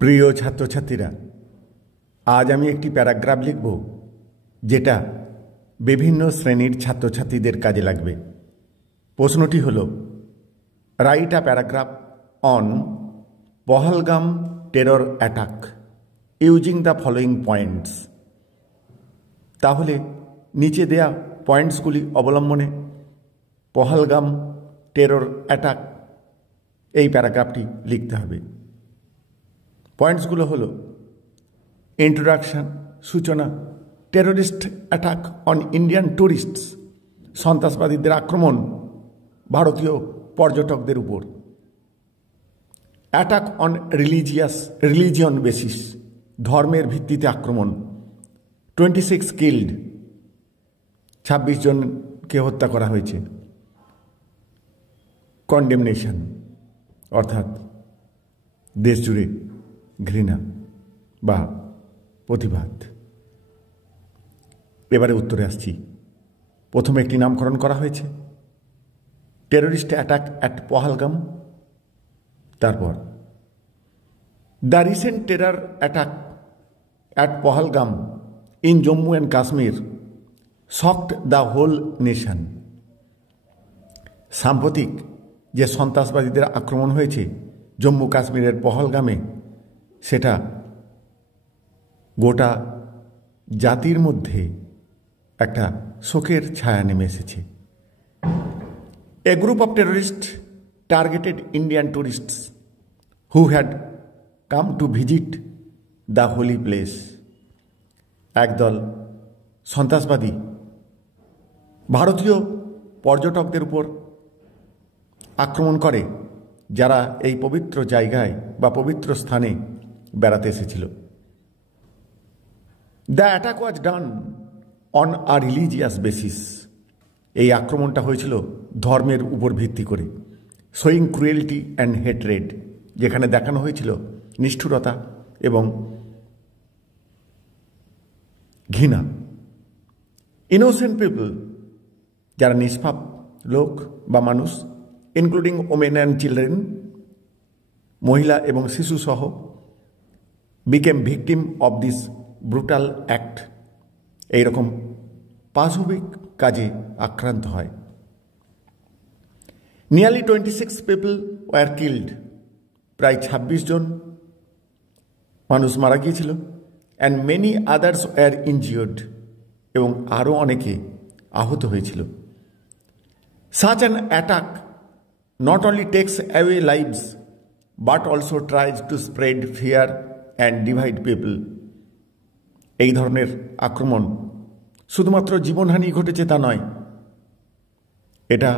প্রিয় ছাত্রছাত্রীরা, আজ আমি একটি প্যারাগ্রাফ লিখব যেটা বিভিন্ন শ্রেণীর ছাত্রছাত্রীদের কাজে লাগবে। প্রশ্নটি হল, write a paragraph on Pahalgam terror attack using the following points. তাহলে নিচে দেয়া পয়েন্টসগুলি অবলম্বনে পহলগাম টেরর অ্যাটাক এই প্যারাগ্রাফটি লিখতে হবে। পয়েন্টসগুলো হলো: ইন্ট্রোডাকশন, সূচনা, terrorist attack on Indian tourists, সন্ত্রাসবাদীদের আক্রমণ ভারতীয় পর্যটকদের উপর। অ্যাটাক অন রিলিজিয়ন বেসিস, ধর্মের ভিত্তিতে আক্রমণ। 26 কিল্ড, 26 জনকে হত্যা করা হয়েছে। কন্ডেমনেশন অর্থাৎ দেশ জুড়ে ঘৃণা বা প্রতিবাদ। এবারে উত্তরে আসছি। প্রথমে একটি নামকরণ করা হয়েছে, টেররিস্ট অ্যাটাক অ্যাট পহলগাম। তারপর the recent terror attack at Pahalgam in Jammu and Kashmir shocked the whole nation. সাম্প্রতিক যে সন্ত্রাসবাদীদের আক্রমণ হয়েছে জম্মু কাশ্মীরের পহলগামে, সেটা গোটা জাতির মধ্যে একটা শোকের ছায়া নেমে এসেছে। A group of terrorist targeted Indian tourists who had come to visit the holy place. একদল সন্ত্রাসবাদী ভারতীয় পর্যটকদের উপর আক্রমণ করে যারা এই পবিত্র জায়গায় বা পবিত্র স্থানে বেড়াতে এসেছিল। The attack was done on a religious basis. এই আক্রমণটা হয়েছিল ধর্মের উপর ভিত্তি করে। শোয়িং ক্রুয়েলটি অ্যান্ড হেট্রেড, যেখানে দেখানো হয়েছিল নিষ্ঠুরতা এবং ঘৃণা। ইনোসেন্ট পিপল, যারা নিষ্পাপ লোক বা মানুষ, ইনক্লুডিং ওমেন অ্যান্ড চিলড্রেন, মহিলা এবং শিশু সহ, became victim of this brutal act. এইরকম পাশবিক কাজে আক্রান্ত হয়। নিয়ারলি 26 পিপল ওয়ার কিল্ড, প্রায় 26 জন মানুষ মারা গিয়েছিল। And many others war injured, এবং আরও অনেকে আহত হয়েছিল। Such an attack not only takes away lives but also tries to spread fear and divide people. এই ধরনের আক্রমণ শুধুমাত্র জীবনহানি ঘটেছে তা নয়, এটা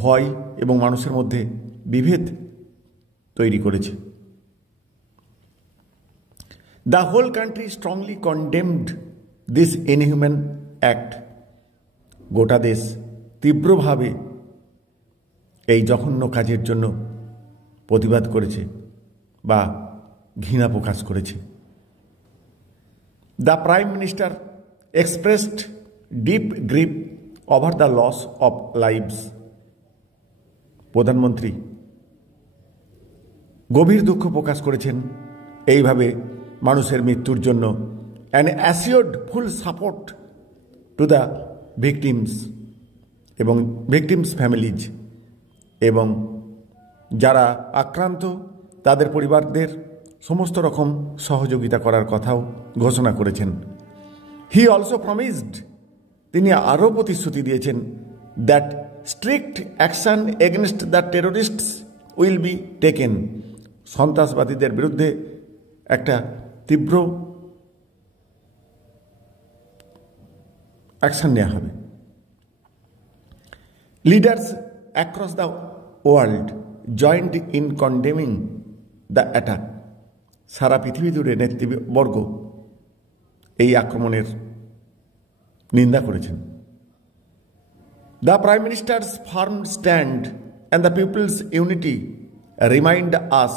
ভয় এবং মানুষের মধ্যে বিভেদ তৈরি করেছে। The whole country strongly condemned this inhuman act. গোটা দেশ তীব্রভাবে এই জঘন্য কাজের জন্য প্রতিবাদ করেছে বা ঘৃণা প্রকাশ করেছে। The prime minister expressed deep grief over the loss of lives. প্রধানমন্ত্রী গভীর দুঃখ প্রকাশ করেছেন এইভাবে মানুষের মৃত্যুর জন্য। And assured full support to the victims এবং ভিকটিমস ফ্যামিলিজ, এবং যারা আক্রান্ত তাদের পরিবারদের সমস্ত রকম সহযোগিতা করার কথাও ঘোষণা করেছেন। হি অলসো প্রমিসড, তিনি আরও প্রতিশ্রুতি দিয়েছেন, that strict action against the terrorists will be taken. সন্ত্রাসবাদীদের বিরুদ্ধে একটা তীব্র অ্যাকশন নেওয়া হবে। Leaders across the world joined in condemning the attack. সারা পৃথিবী জুড়ে নেতৃবর্গ এই আক্রমণের নিন্দা করেছেন। The prime minister's firm stand and the people's unity remind us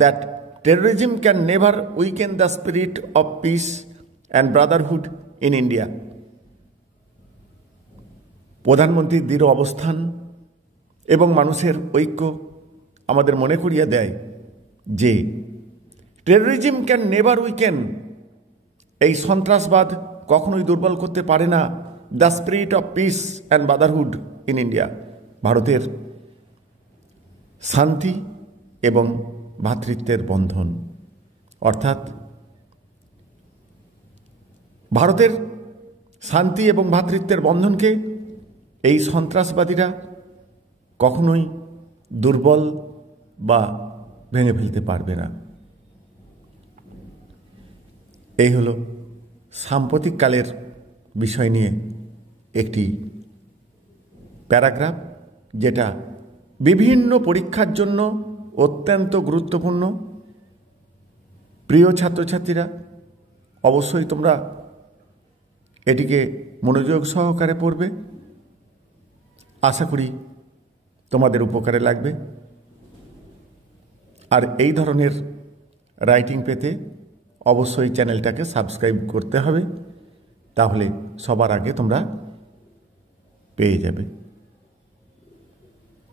that terrorism can never weaken the spirit of peace and brotherhood in India. প্রধানমন্ত্রীর দৃঢ় অবস্থান এবং মানুষের ঐক্য আমাদের মনে করিয়ে দেয় যে টেররিজম ক্যান নেভার উইকেন, এই সন্ত্রাসবাদ কখনোই দুর্বল করতে পারে না the spirit of peace and brotherhood in India, ভারতের শান্তি এবং ভ্রাতৃত্বের বন্ধন। অর্থাৎ ভারতের শান্তি এবং ভ্রাতৃত্বের বন্ধনকে এই সন্ত্রাসবাদীরা কখনোই দুর্বল বা ভেঙে ফেলতে পারবে না। এই হলো সাম্প্রতিককালের বিষয় নিয়ে একটি প্যারাগ্রাফ, যেটা বিভিন্ন পরীক্ষার জন্য অত্যন্ত গুরুত্বপূর্ণ। প্রিয় ছাত্রছাত্রীরা, অবশ্যই তোমরা এটিকে মনোযোগ সহকারে পড়বে। আশা করি তোমাদের উপকারে লাগবে। আর এই ধরনের রাইটিং পেতে অবশ্যই চ্যানেলটাকে সাবস্ক্রাইব করতে হবে, তাহলে সবার আগে তোমরা পেয়ে যাবে।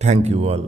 Thank you all.